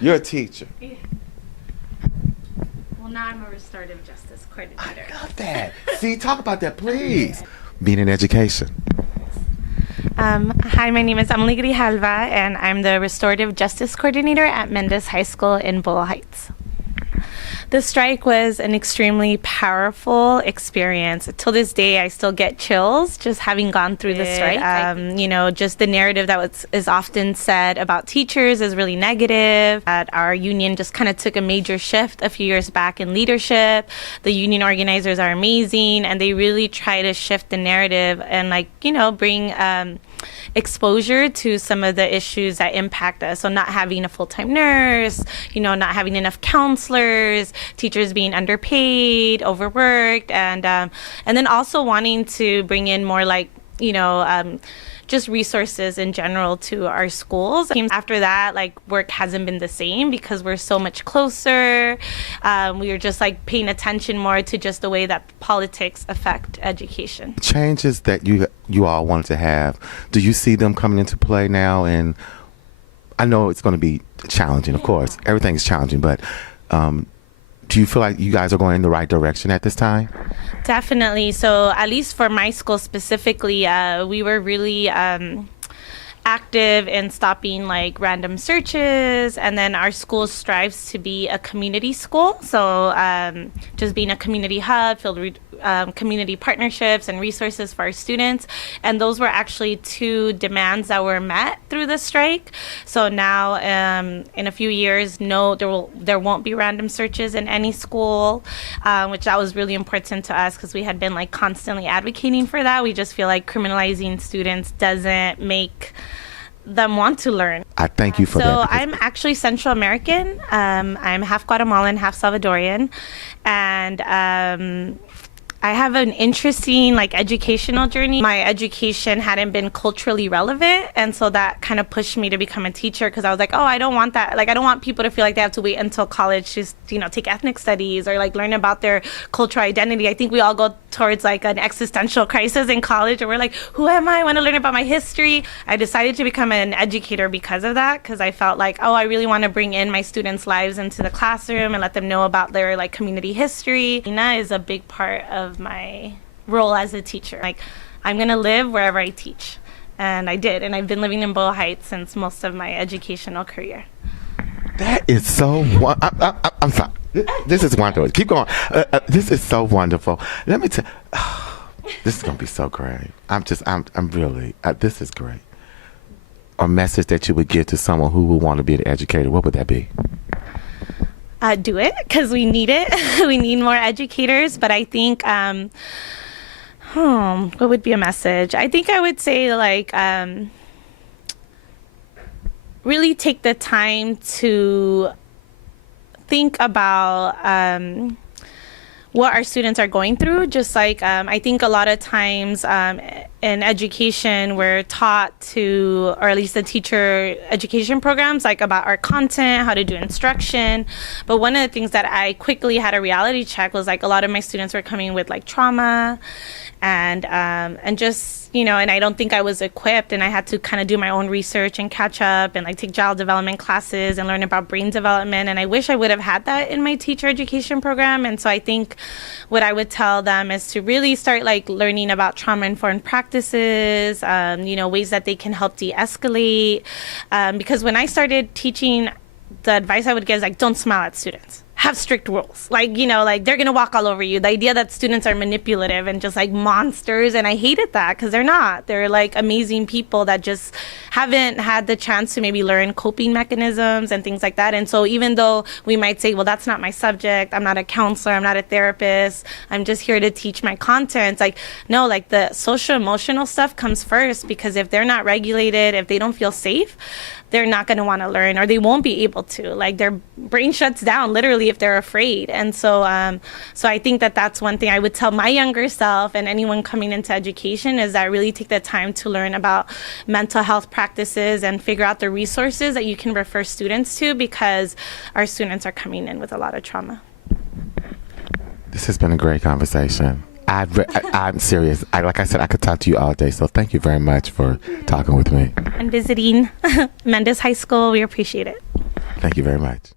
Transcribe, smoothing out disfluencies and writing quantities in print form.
You're a teacher. Yeah. Well, now I'm a restorative justice coordinator. I love that. See, talk about that, please. Being in education. Hi, my name is Emily Grijalva, and I'm the restorative justice coordinator at Mendes High School in Boyle Heights. The strike was an extremely powerful experience. Till this day, I still get chills just having gone through the strike. Just the narrative that is often said about teachers is really negative. Our union just kind of took a major shift a few years back in leadership. The union organizers are amazing, and they really try to shift the narrative and, bring exposure to some of the issues that impact us. So not having a full-time nurse, not having enough counselors, teachers being underpaid, overworked, and then also wanting to bring in more just resources in general to our schools. After that, work hasn't been the same because we're so much closer. We were just paying attention more to just the way that politics affect education. Changes that you all wanted to have, do you see them coming into play now? And I know it's going to be challenging, of course. Everything is challenging, but do you feel like you guys are going in the right direction at this time? Definitely. So at least for my school specifically, we were really active in stopping random searches, and then our school strives to be a community school. So just being a community hub filled with community partnerships and resources for our students. And those were actually two demands that were met through the strike. So now in a few years, there won't be random searches in any school, which that was really important to us because we had been constantly advocating for that. We just feel like criminalizing students doesn't make them want to learn. I thank you for that. So I'm actually Central American. I'm half Guatemalan, half Salvadorian, and I have an interesting educational journey. My education hadn't been culturally relevant, and so that kind of pushed me to become a teacher because I was like, oh, I don't want that. I don't want people to feel like they have to wait until college to take ethnic studies or learn about their cultural identity. I think we all go towards an existential crisis in college, and we're like, who am I? I want to learn about my history. I decided to become an educator because of that, because I felt I really want to bring in my students' lives into the classroom and let them know about their community history. Ina is a big part of my role as a teacher. I'm gonna live wherever I teach, and I did, and I've been living in Boyle Heights since most of my educational career. That is so I'm sorry. This is wonderful. Keep going. This is so wonderful. Let me tell this is gonna be so great. I'm really this is great. A message that you would give to someone who would want to be an educator, what would that be? Do it, because we need it. We need more educators. But I think, what would be a message? I think I would say really take the time to think about what our students are going through. Just I think a lot of times in education, we're taught to, or at least the teacher education programs, about our content, how to do instruction. But one of the things that I quickly had a reality check was a lot of my students were coming with trauma and just, and I don't think I was equipped, and I had to kind of do my own research and catch up and take child development classes and learn about brain development. And I wish I would have had that in my teacher education program. And so I think what I would tell them is to really start learning about trauma-informed practices, ways that they can help de-escalate. Because when I started teaching, the advice I would give is don't smile at students. Have strict rules. They're going to walk all over you. The idea that students are manipulative and just monsters. And I hated that because they're not. They're amazing people that just haven't had the chance to maybe learn coping mechanisms and things like that. And so even though we might say, well, that's not my subject, I'm not a counselor, I'm not a therapist, I'm just here to teach my content. No, the social emotional stuff comes first, because if they're not regulated, if they don't feel safe, they're not going to want to learn, or they won't be able to. Their brain shuts down literally if they're afraid. And so I think that that's one thing I would tell my younger self and anyone coming into education, is that really take the time to learn about mental health practices and figure out the resources that you can refer students to, because our students are coming in with a lot of trauma. This has been a great conversation. I'm serious. Like I said, I could talk to you all day. So thank you very much for talking with me. And visiting Mendes High School. We appreciate it. Thank you very much.